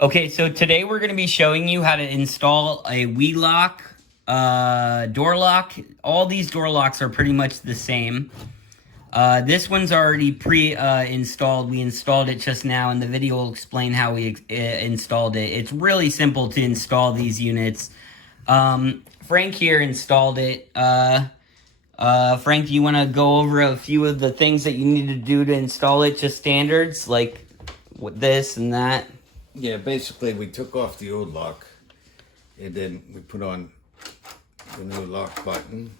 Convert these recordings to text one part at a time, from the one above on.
Okay, so today we're going to be showing you how to install a We.Lock door lock. All these door locks are pretty much the same. This one's already pre-installed. We installed it just now, and the video will explain how we installed it. It's really simple to install these units. Frank here installed it. Frank, do you want to go over a few of the things that you need to do to install it? Just standards, like this and that? Yeah, basically we took off the old lock and then we put on the new lock button.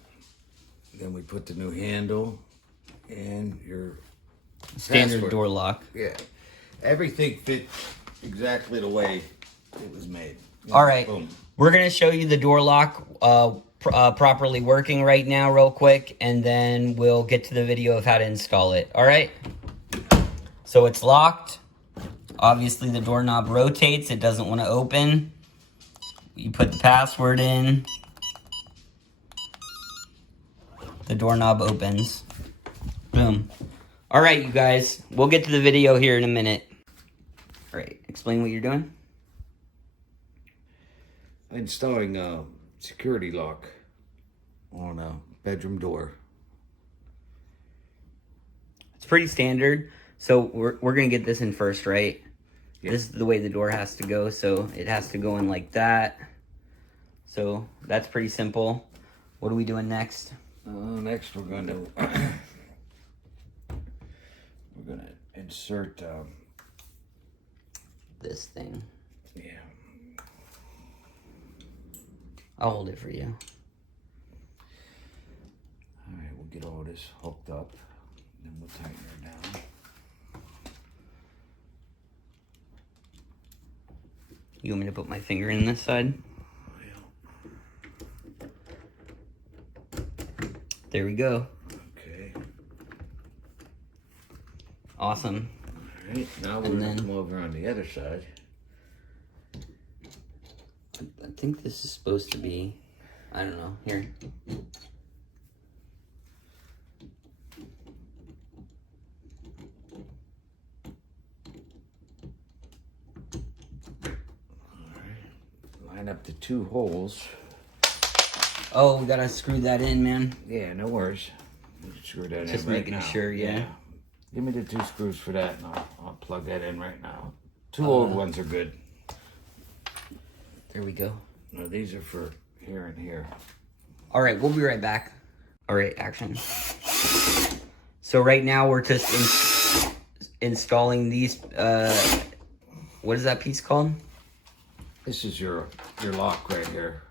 Then we put the new handle and your Standard password. door lock. Yeah, everything fit exactly the way it was made. All right, Boom. we're going to show you the door lock properly working right now real quick, and then we'll get to the video of how to install it. All right, so it's locked. Obviously, the doorknob rotates. It doesn't want to open. You put the password in. The doorknob opens. Boom. All right, you guys. We'll get to the video here in a minute. All right, explain what you're doing. Installing a security lock on a bedroom door. It's pretty standard. So we're going to get this in first, right? Yeah. This is the way the door has to go, so it has to go in like that. So that's pretty simple. What are we doing next? Next we're going to insert this thing. Yeah. I'll hold it for you. All right, we'll get all this hooked up, then we'll tighten her down. You want me to put my finger in this side? Yeah. There we go. Okay. Awesome. All right, now we're going to come over on the other side. I think this is supposed to be, I don't know, here. Line up the two holes. Oh, we gotta screw that in, man. Yeah, no worries. We'll screw that in Just right making now. sure, yeah. Give me the two screws for that, and I'll plug that in right now. Two old ones are good. There we go. No, these are for here and here. All right, we'll be right back. All right, action. So right now we're just installing these. What is that piece called? This is your lock right here.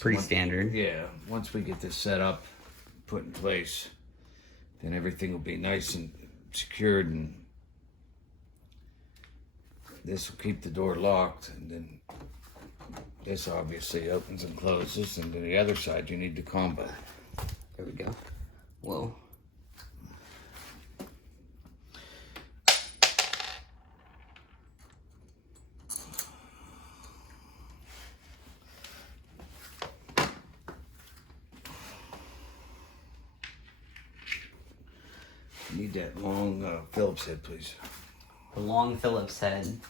Pretty standard. Yeah, once we get this set up, put in place, then everything will be nice and secured, and this will keep the door locked, and then this obviously opens and closes, and then the other side you need the combo. There we go. Whoa. You need that long Phillips head, please. The long Phillips head.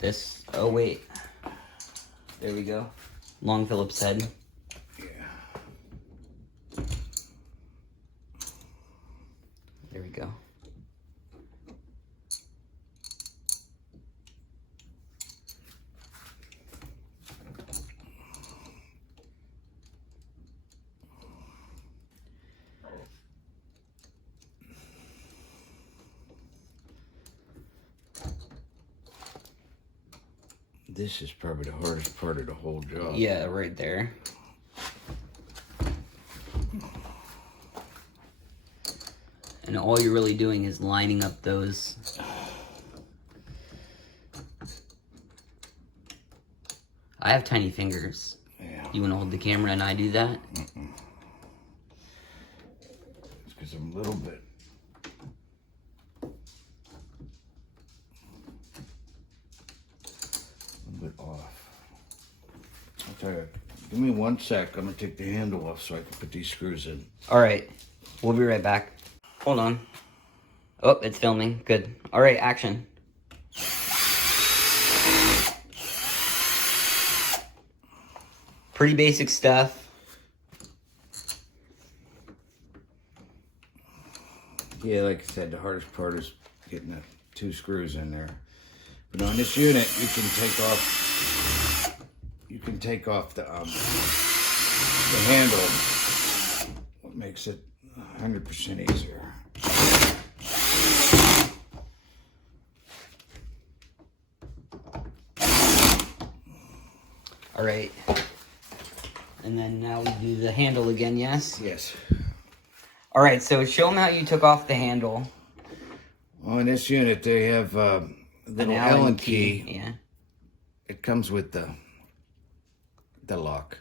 This, oh wait. There we go. Long Phillips head. Yeah. There we go. This is probably the hardest part of the whole job. Yeah, right there. And all you're really doing is lining up those. I have tiny fingers. Yeah. You want to hold the camera and I do that? It's because I'm a little bit. Off. I'll tell you, give me 1 sec. I'm gonna take the handle off so I can put these screws in. All right, we'll be right back. Hold on. Oh, it's filming. Good. All right, action. Pretty basic stuff. Yeah, like I said, the hardest part is getting the 2 screws in there. But on this unit, you can take off the handle. What makes it 100% easier. All right. And then now we do the handle again, yes? Yes. All right, so show them how you took off the handle. On this unit, they have a little Allen key. Yeah. It comes with the lock,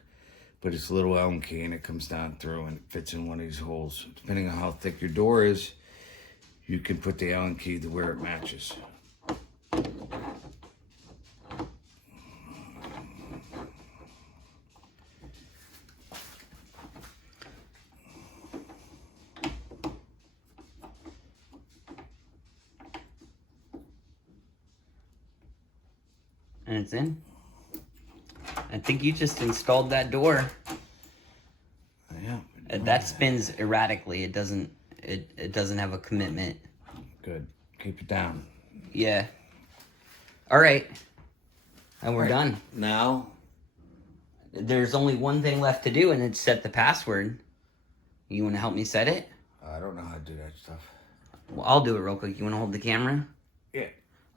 but it's a little Allen key, and it comes down through and it fits in one of these holes. Depending on how thick your door is, you can put the Allen key to where it matches. And it's in. I think you just installed that door. Yeah. That spins erratically. It doesn't have a commitment. Good. Keep it down. Yeah. All right. And we're done. Now, There's only one thing left to do, and it's set the password. You want to help me set it? I don't know how to do that stuff. Well, I'll do it real quick. You want to hold the camera? Yeah.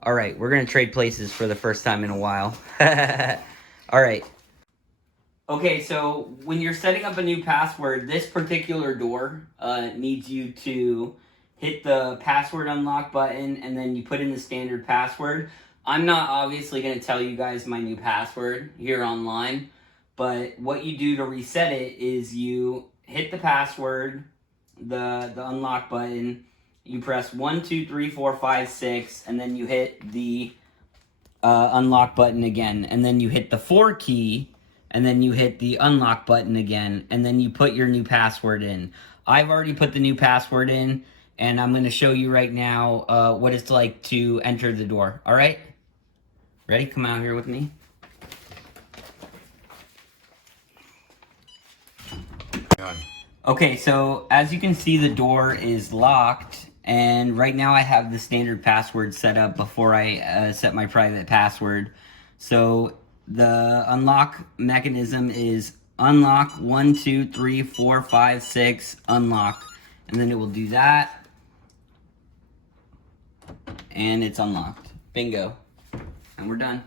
All right. We're going to trade places for the first time in a while. All right. Okay, so when you're setting up a new password, this particular door needs you to hit the password unlock button, and then you put in the standard password. I'm not obviously going to tell you guys my new password here online, but what you do to reset it is you hit the password, the unlock button, you press 1, 2, 3, 4, 5, 6, and then you hit the unlock button again, and then you hit the 4 key, and then you hit the unlock button again, and then you put your new password in. I've already put the new password in, and I'm going to show you right now what it's like to enter the door. All right? Ready? Come out here with me. Okay, so as you can see, the door is locked, and right now I have the standard password set up before I set my private password. So the unlock mechanism is unlock 1, 2, 3, 4, 5, 6, unlock, and then it will do that, and it's unlocked. Bingo. And we're done.